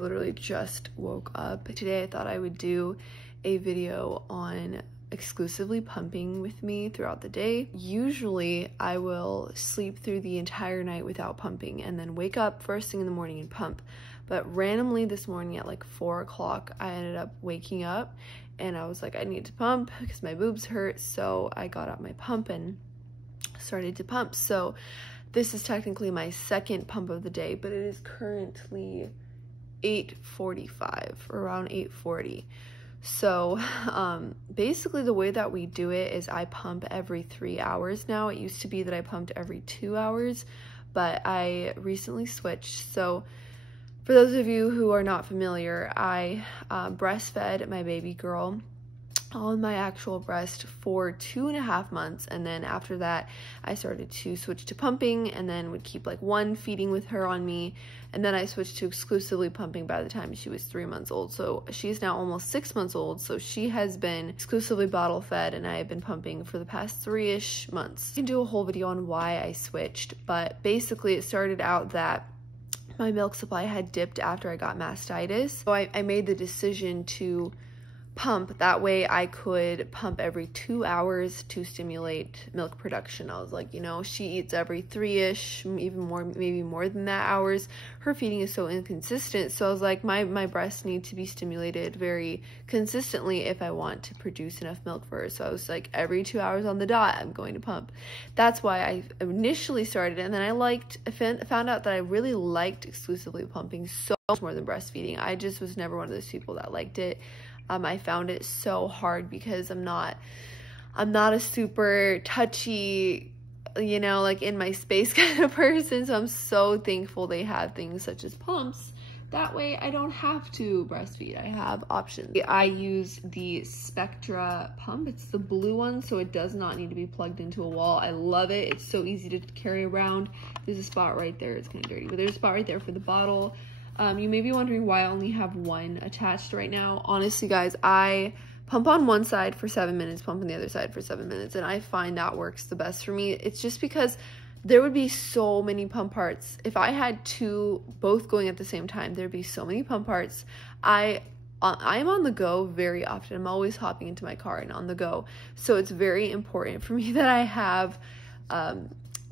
literally just woke up. Today I thought I would do a video on exclusively pumping with me throughout the day. Usually I will sleep through the entire night without pumping and then wake up first thing in the morning and pump. But randomly this morning at like 4 o'clock, I ended up waking up and I was like, I need to pump because my boobs hurt. So I got out my pump and started to pump. So this is technically my second pump of the day, but it is currently 8:45, around 8:40. So basically the way that we do it is I pump every 3 hours now. It used to be that I pumped every 2 hours, but I recently switched. So for those of you who are not familiar, I breastfed my baby girl on my actual breast for 2.5 months, and then after that I started to switch to pumping and then would keep like one feeding with her on me, and then I switched to exclusively pumping by the time she was 3 months old. So she's now almost 6 months old, so she has been exclusively bottle fed and I have been pumping for the past 3-ish months. I can do a whole video on why I switched, but basically it started out that my milk supply had dipped after I got mastitis, so I made the decision to pump. That way I could pump every 2 hours to stimulate milk production. I was like, you know, she eats every 3-ish, even more, maybe more than that hours. Her feeding is so inconsistent, so I was like, my breasts need to be stimulated very consistently if I want to produce enough milk for her. So I was like, every 2 hours on the dot I'm going to pump. That's why I initially started, and then I found out that I really liked exclusively pumping so much more than breastfeeding. I just was never one of those people that liked it. I found it so hard because I'm not a super touchy, you know, like in my space kind of person. So I'm so thankful they have things such as pumps. That way I don't have to breastfeed. I have options. I use the Spectra pump. It's the blue one, so it does not need to be plugged into a wall. I love it. It's so easy to carry around. There's a spot right there. It's kind of dirty, but there's a spot right there for the bottle. You may be wondering why I only have one attached right now. Honestly, guys, I pump on one side for 7 minutes, pump on the other side for 7 minutes, and I find that works the best for me. It's just because there would be so many pump parts. If I had two both going at the same time, there'd be so many pump parts. I'm on the go very often. I'm always hopping into my car and on the go. So it's very important for me that I have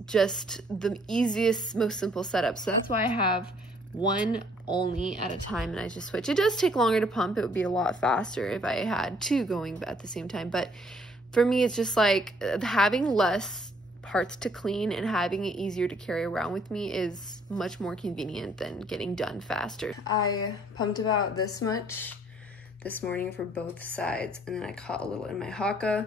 just the easiest, most simple setup. So that's why I have one only at a time and I just switch. It does take longer to pump. It would be a lot faster if I had two going at the same time, but for me it's just like having less parts to clean and having it easier to carry around with me is much more convenient than getting done faster. I pumped about this much this morning for both sides, and then I caught a little in my haka.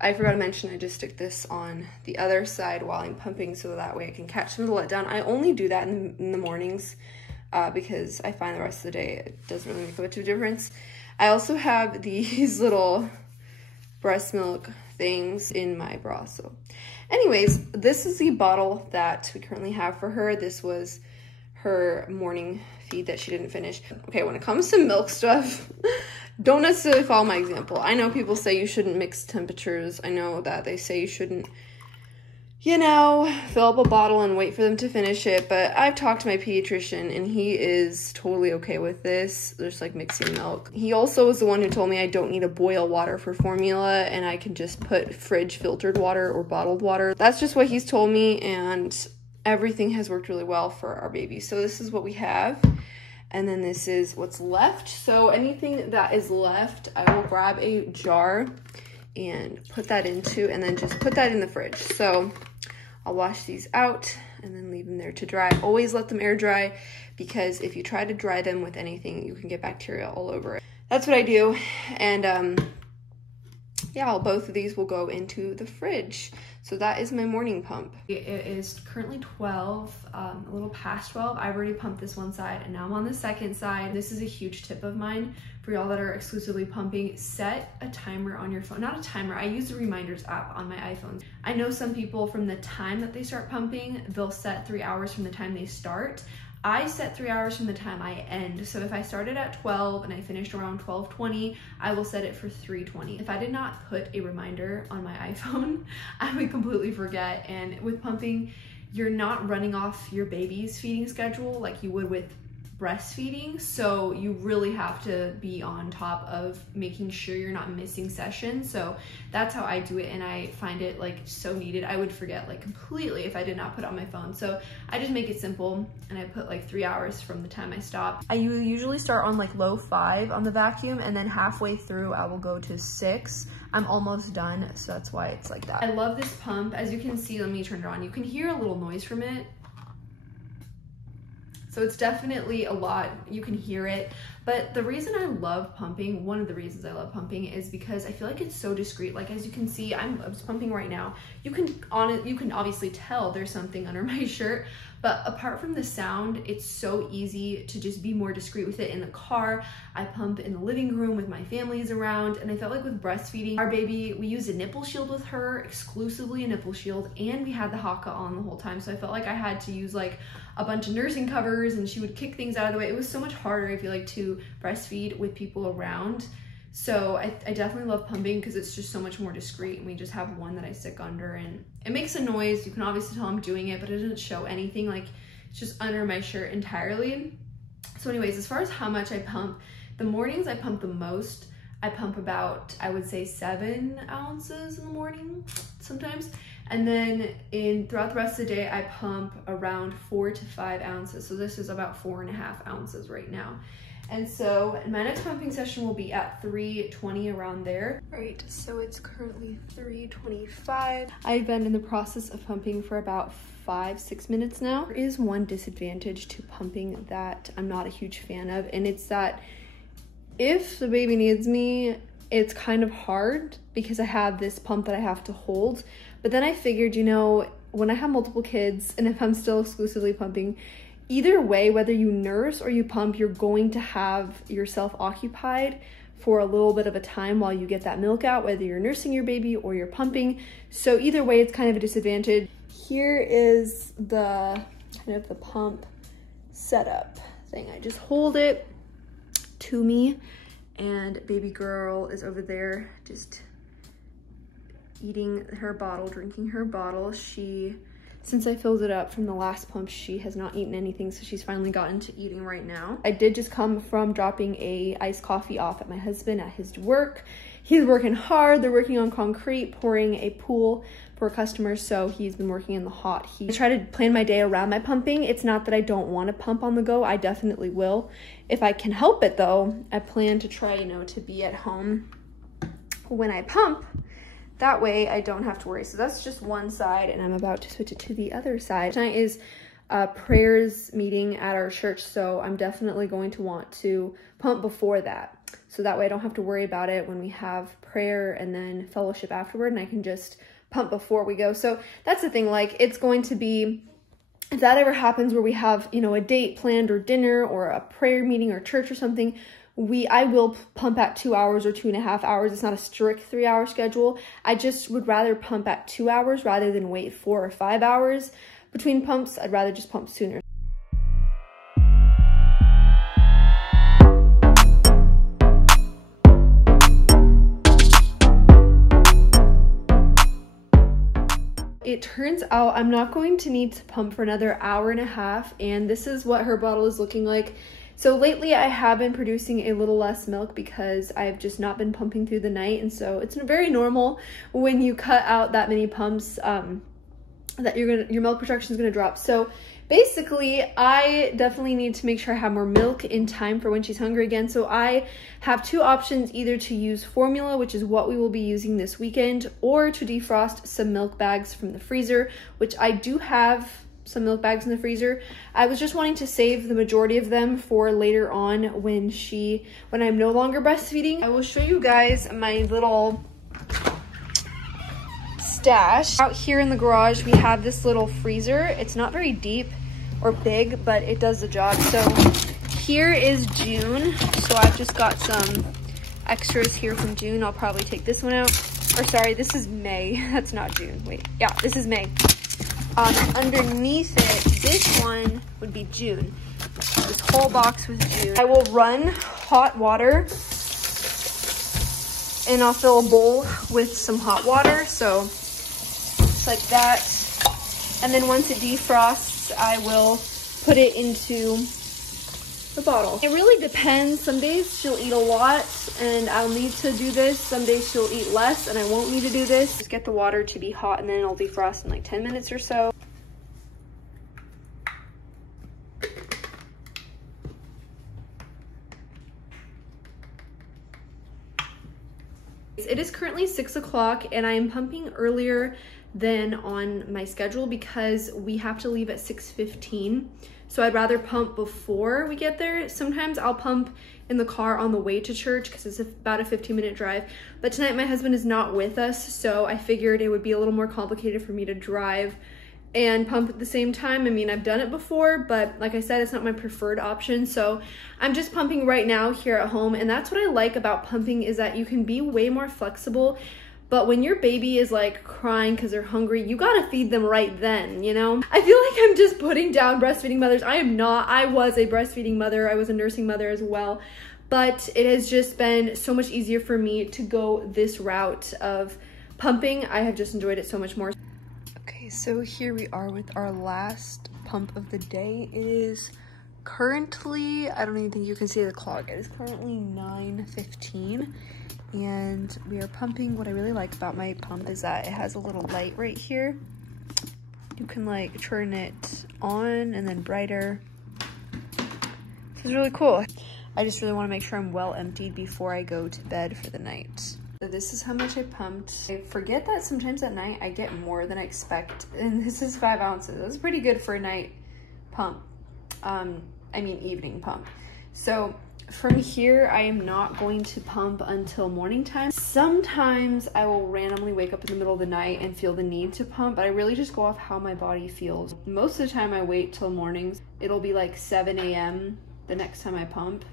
I forgot to mention I just stick this on the other side while I'm pumping so that way I can catch some of the letdown. I only do that in the mornings because I find the rest of the day it doesn't really make much of a difference. I also have these little breast milk things in my bra. So anyways, this is the bottle that we currently have for her. This was her morning feed that she didn't finish. Okay, when it comes to milk stuff, don't necessarily follow my example. I know people say you shouldn't mix temperatures. I know that they say you shouldn't, you know, fill up a bottle and wait for them to finish it, but I've talked to my pediatrician and he is totally okay with this, just like mixing milk. He also was the one who told me I don't need to boil water for formula and I can just put fridge filtered water or bottled water. That's just what he's told me, and everything has worked really well for our baby. So this is what we have, and then this is what's left. So anything that is left, I will grab a jar and put that into, and then just put that in the fridge. So I'll wash these out and then leave them there to dry. Always let them air dry, because if you try to dry them with anything, you can get bacteria all over it. That's what I do. And yeah, both of these will go into the fridge. So that is my morning pump. It is currently 12, a little past 12. I've already pumped this one side and now I'm on the second side. This is a huge tip of mine for y'all that are exclusively pumping. Set a timer on your phone. Not a timer, I use the reminders app on my iPhone. I know some people from the time that they start pumping, they'll set 3 hours from the time they start. I set 3 hours from the time I end. So if I started at 12 and I finished around 12:20, I will set it for 3:20. If I did not put a reminder on my iPhone, I would completely forget. And with pumping, you're not running off your baby's feeding schedule like you would with breastfeeding, so you really have to be on top of making sure you're not missing sessions. So that's how I do it, and I find it like so needed. I would forget like completely if I did not put it on my phone. So I just make it simple, and I put like 3 hours from the time I stop. I usually start on like low 5 on the vacuum, and then halfway through I will go to 6. I'm almost done, so that's why it's like that. I love this pump. As you can see, let me turn it on. You can hear a little noise from it. So it's definitely a lot, you can hear it. But the reason I love pumping, one of the reasons I love pumping, is because I feel like it's so discreet. Like, as you can see, I'm pumping right now. You can obviously tell there's something under my shirt, but apart from the sound, it's so easy to just be more discreet with it in the car. I pump in the living room with my family's around, and I felt like with breastfeeding, our baby, we used a nipple shield with her, exclusively a nipple shield, and we had the Haakaa on the whole time. So I felt like I had to use like a bunch of nursing covers, and she would kick things out of the way. It was so much harder, I feel like, to breastfeed with people around. So I definitely love pumping because it's just so much more discreet, and we just have one that I stick under, and it makes a noise. You can obviously tell I'm doing it, but it doesn't show anything. Like, it's just under my shirt entirely. So anyways, as far as how much I pump, the mornings I pump the most. I pump about, I would say, 7 ounces in the morning sometimes. And then throughout the rest of the day, I pump around 4 to 5 ounces. So this is about 4.5 ounces right now. And so my next pumping session will be at 3:20, around there. All right, so it's currently 3:25. I've been in the process of pumping for about 5-6 minutes now. There is one disadvantage to pumping that I'm not a huge fan of, and it's that if the baby needs me, it's kind of hard because I have this pump that I have to hold. But then I figured, you know, when I have multiple kids and if I'm still exclusively pumping, either way, whether you nurse or you pump, you're going to have yourself occupied for a little bit of a time while you get that milk out, whether you're nursing your baby or you're pumping. So either way, it's kind of a disadvantage. Here is the kind of the pump setup thing. I just hold it to me, and baby girl is over there just eating her bottle, drinking her bottle. Since I filled it up from the last pump, she has not eaten anything, so she's finally gotten to eating right now. I did just come from dropping a iced coffee off at my husband at his work. He's working hard. They're working on concrete, pouring a pool for customers, so he's been working in the hot heat. I try to plan my day around my pumping. It's not that I don't want to pump on the go. I definitely will. If I can help it though, I plan to try, you know, to be at home when I pump. That way I don't have to worry. So that's just one side, and I'm about to switch it to the other side. Tonight is a prayers meeting at our church, so I'm definitely going to want to pump before that. So that way I don't have to worry about it when we have prayer and then fellowship afterward, and I can just pump before we go. So that's the thing, like, it's going to be, if that ever happens where we have, you know, a date planned or dinner or a prayer meeting or church or something, I will pump at 2 hours or 2.5 hours. It's not a strict 3-hour schedule. I just would rather pump at 2 hours rather than wait 4 or 5 hours between pumps. I'd rather just pump sooner. It turns out I'm not going to need to pump for another 1.5 hours, and this is what her bottle is looking like. So lately I have been producing a little less milk because I've just not been pumping through the night, and so it's very normal when you cut out that many pumps that your milk production is gonna drop. So basically, I definitely need to make sure I have more milk in time for when she's hungry again. So I have 2 options, either to use formula, which is what we will be using this weekend, or to defrost some milk bags from the freezer, which I do have some milk bags in the freezer. I was just wanting to save the majority of them for later on when I'm no longer breastfeeding. I will show you guys my little stash. Out here in the garage, we have this little freezer. It's not very deep or big, but it does the job. So here is June. So I've just got some extras here from June. I'll probably take this one out. Or sorry, this is May. That's not June. Wait, yeah, this is May. Underneath it, this one would be June. This whole box was June. I will run hot water, and I'll fill a bowl with some hot water. So it's like that. And then once it defrosts, I will put it into the bottle. It really depends. Some days she'll eat a lot and I'll need to do this. Some days she'll eat less and I won't need to do this. Just get the water to be hot and then it'll defrost in like 10 minutes or so. It is currently 6 o'clock and I am pumping earlier than on my schedule because we have to leave at 6:15. So I'd rather pump before we get there. Sometimes I'll pump in the car on the way to church because it's about a 15-minute drive. But tonight my husband is not with us, so I figured it would be a little more complicated for me to drive and pump at the same time. I mean, I've done it before, but like I said, it's not my preferred option. So I'm just pumping right now here at home. And that's what I like about pumping, is that you can be way more flexible. But when your baby is like crying because they're hungry, you gotta feed them right then, you know? I feel like I'm just putting down breastfeeding mothers. I am not. I was a breastfeeding mother. I was a nursing mother as well. But it has just been so much easier for me to go this route of pumping. I have just enjoyed it so much more. Okay, so here we are with our last pump of the day. It is currently, I don't even think you can see the clock. It is currently 9:15 and we are pumping. What I really like about my pump is that it has a little light right here. You can like turn it on and then brighter. This is really cool. I just really want to make sure I'm well emptied before I go to bed for the night. So this is how much I pumped. I forget that sometimes at night I get more than I expect, and this is 5 ounces. That's pretty good for a night pump. I mean evening pump. So from here, I am not going to pump until morning time. Sometimes I will randomly wake up in the middle of the night and feel the need to pump, but I really just go off how my body feels. Most of the time I wait till mornings. It'll be like 7 a.m. the next time I pump,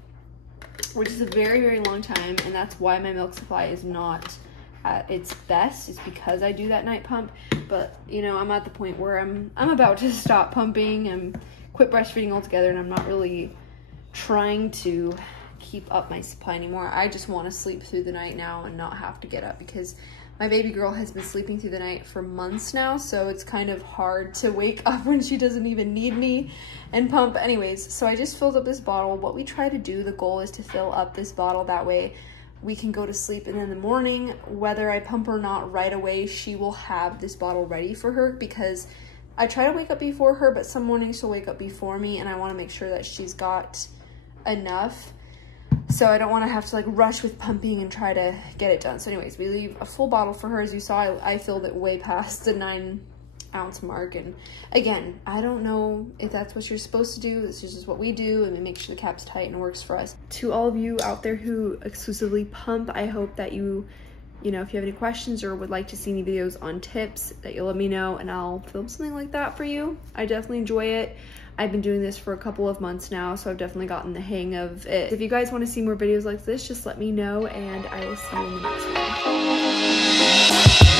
which is a very, very long time, and that's why my milk supply is not at its best, is because I do that night pump. But you know, I'm at the point where I'm about to stop pumping and quit breastfeeding altogether, and I'm not really trying to keep up my supply anymore. I just want to sleep through the night now and not have to get up, because my baby girl has been sleeping through the night for months now, so it's kind of hard to wake up when she doesn't even need me and pump. Anyways, so I just filled up this bottle. What we try to do, the goal is to fill up this bottle, that way we can go to sleep, and in the morning, whether I pump or not right away, she will have this bottle ready for her, because I try to wake up before her, but some mornings she'll wake up before me, and I want to make sure that she's got enough. So I don't want to have to like rush with pumping and try to get it done. So anyways, we leave a full bottle for her. As you saw, I filled it way past the 9 ounce mark. And again, I don't know if that's what you're supposed to do. This is just what we do, and we make sure the cap's tight and works for us. To all of you out there who exclusively pump, I hope that you know, if you have any questions or would like to see any videos on tips, that you'll let me know and I'll film something like that for you. I definitely enjoy it. I've been doing this for a couple of months now, so I've definitely gotten the hang of it. If you guys want to see more videos like this, just let me know, and I will see you in the next one.